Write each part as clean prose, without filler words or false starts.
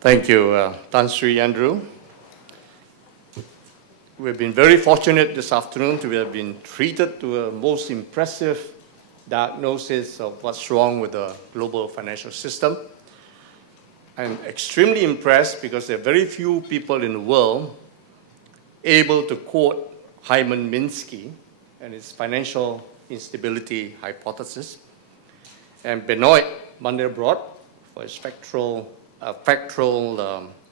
Thank you, Tan Sri Andrew. We've been very fortunate this afternoon to have been treated to a most impressive diagnosis of what's wrong with the global financial system. I'm extremely impressed because there are very few people in the world able to quote Hyman Minsky and his financial instability hypothesis, and Benoit Mandelbrot for his factual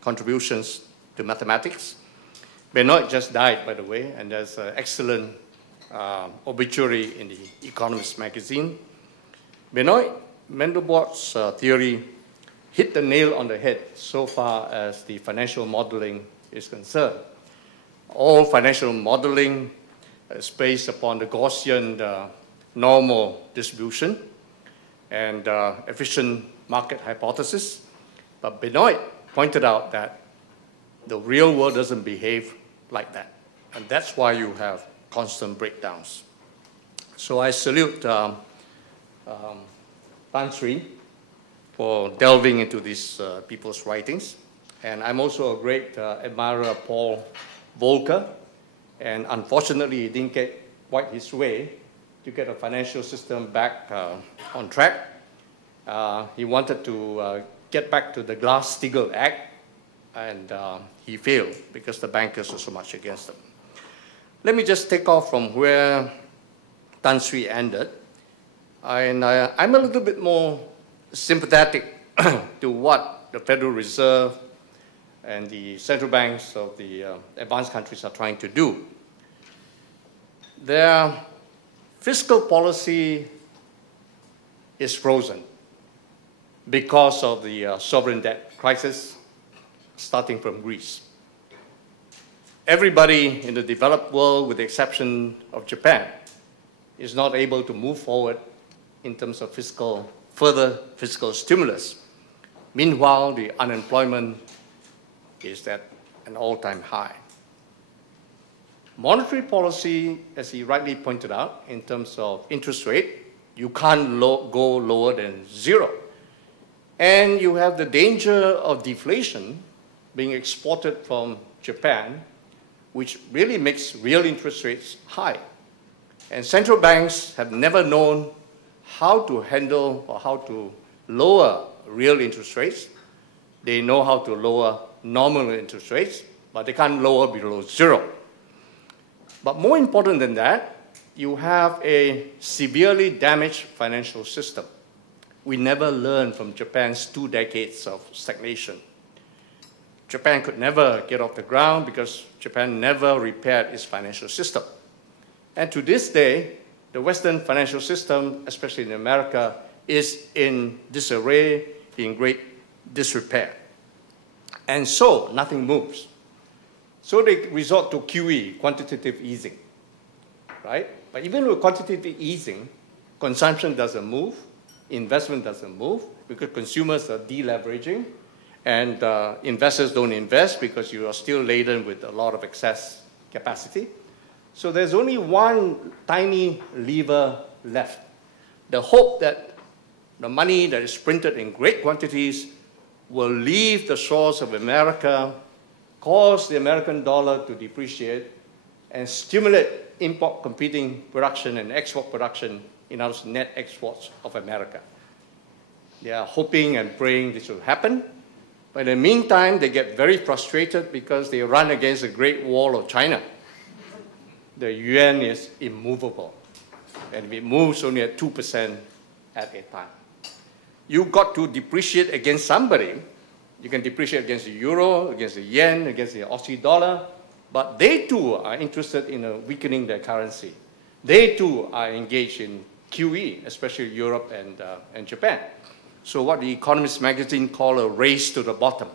contributions to mathematics. Benoit just died, by the way, and there's an excellent obituary in the Economist magazine. Benoit Mandelbrot's theory hit the nail on the head so far as the financial modeling is concerned. All financial modeling is based upon the Gaussian normal distribution and efficient market hypothesis. But Benoit pointed out that the real world doesn't behave like that. And that's why you have constant breakdowns. So I salute Tan Sri for delving into these people's writings. And I'm also a great admirer of Paul Volcker. And unfortunately, he didn't get quite his way to get a financial system back on track. He wanted to get back to the Glass-Steagall Act, and he failed because the bankers were so much against him. Let me just take off from where Tan Sri ended. And I'm a little bit more sympathetic to what the Federal Reserve and the central banks of the advanced countries are trying to do. Their fiscal policy is frozen because of the sovereign debt crisis starting from Greece. Everybody in the developed world, with the exception of Japan, is not able to move forward in terms of further fiscal stimulus. Meanwhile, the unemployment is at an all-time high. Monetary policy, as he rightly pointed out, in terms of interest rate, you can't go lower than zero. And you have the danger of deflation being exported from Japan, which really makes real interest rates high. And central banks have never known how to handle or how to lower real interest rates. They know how to lower nominal interest rates, but they can't lower below zero. But more important than that, you have a severely damaged financial system. We never learned from Japan's 2 decades of stagnation. Japan could never get off the ground because Japan never repaired its financial system. And to this day, the Western financial system, especially in America, is in disarray, in great disrepair. And so nothing moves. So they resort to QE, quantitative easing, right? But even with quantitative easing, consumption doesn't move, investment doesn't move because consumers are deleveraging, and investors don't invest because you are still laden with a lot of excess capacity. So there's only one tiny lever left. The hope that the money that is printed in great quantities will leave the shores of America, cause the American dollar to depreciate, and stimulate import competing production and export production in our net exports of America. They are hoping and praying this will happen. But in the meantime, they get very frustrated because they run against the Great Wall of China. The yuan is immovable, and it moves only at 2% at a time. You've got to depreciate against somebody. You can depreciate against the euro, against the yen, against the Aussie dollar, but they too are interested in weakening their currency. They too are engaged in QE, especially Europe and Japan. So what the Economist magazine call a race to the bottom.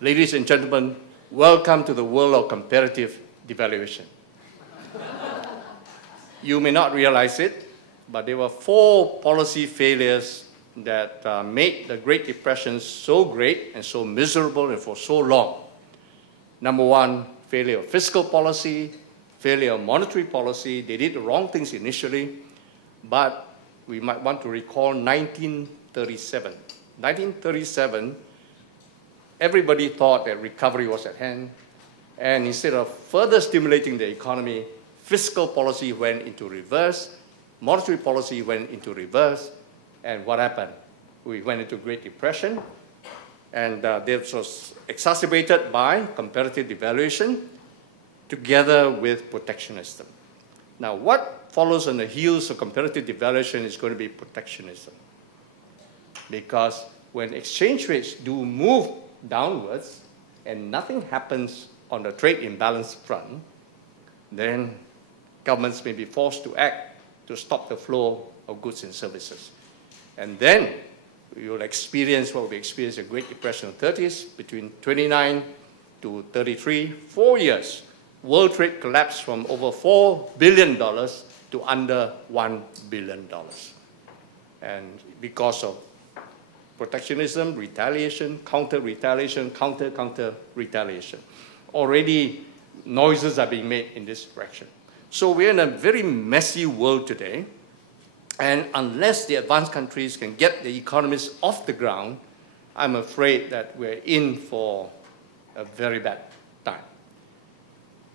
Ladies and gentlemen, welcome to the world of comparative devaluation. You may not realize it, but there were 4 policy failures that made the Great Depression so great and so miserable and for so long. Number 1, failure of fiscal policy, failure of monetary policy. They did the wrong things initially, but we might want to recall 1937. 1937, everybody thought that recovery was at hand. And instead of further stimulating the economy, fiscal policy went into reverse, monetary policy went into reverse, and what happened? We went into Great Depression, and this was exacerbated by comparative devaluation together with protectionism. Now, what follows on the heels of comparative devaluation is going to be protectionism. Because when exchange rates do move downwards and nothing happens on the trade imbalance front, then governments may be forced to act to stop the flow of goods and services. And then we will experience what we experienced in the Great Depression of the 30s, between 29 to 33, 4 years. World trade collapsed from over $4 billion to under $1 billion. And because of protectionism, retaliation, counter-retaliation, counter-retaliation. Already noises are being made in this direction. So we're in a very messy world today, and unless the advanced countries can get the economies off the ground, I'm afraid that we're in for a very bad time.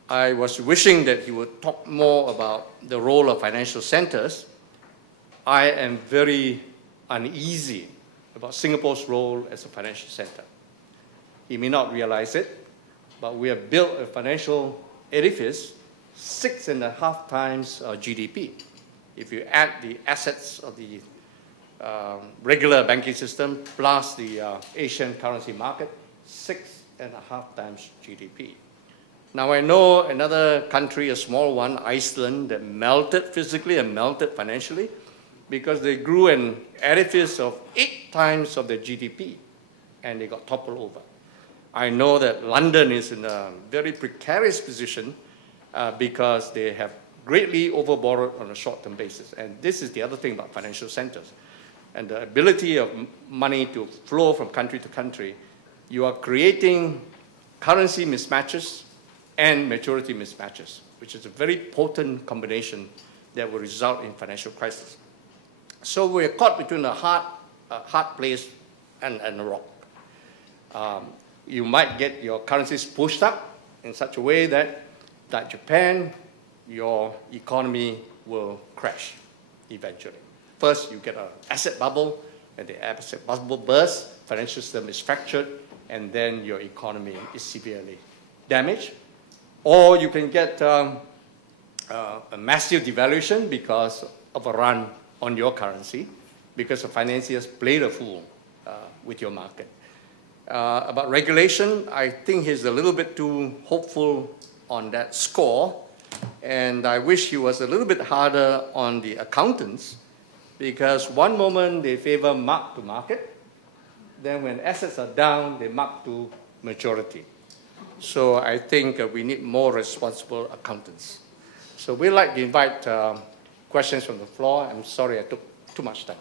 I was wishing that he would talk more about the role of financial centers. I am very uneasy about Singapore's role as a financial center. He may not realize it, but we have built a financial edifice 6.5 times GDP. If you add the assets of the regular banking system plus the Asian currency market, 6.5 times GDP. Now I know another country, a small one, Iceland, that melted physically and melted financially because they grew an edifice of 8 times of their GDP and they got toppled over. I know that London is in a very precarious position because they have greatly overborrowed on a short-term basis. And this is the other thing about financial centers. And the ability of money to flow from country to country, you are creating currency mismatches and maturity mismatches, which is a very potent combination that will result in financial crisis. So we're caught between a hard place and a rock. You might get your currencies pushed up in such a way that, like Japan, your economy will crash eventually. First, you get an asset bubble, and the asset bubble bursts, financial system is fractured, and then your economy is severely damaged. Or you can get a massive devaluation because of a run on your currency, because the financiers played a fool with your market. About regulation, I think he's a little bit too hopeful on that score, and I wish he was a little bit harder on the accountants, because one moment they favor mark to market, then when assets are down, they mark to maturity. So I think we need more responsible accountants. So we'd like to invite questions from the floor. I'm sorry I took too much time.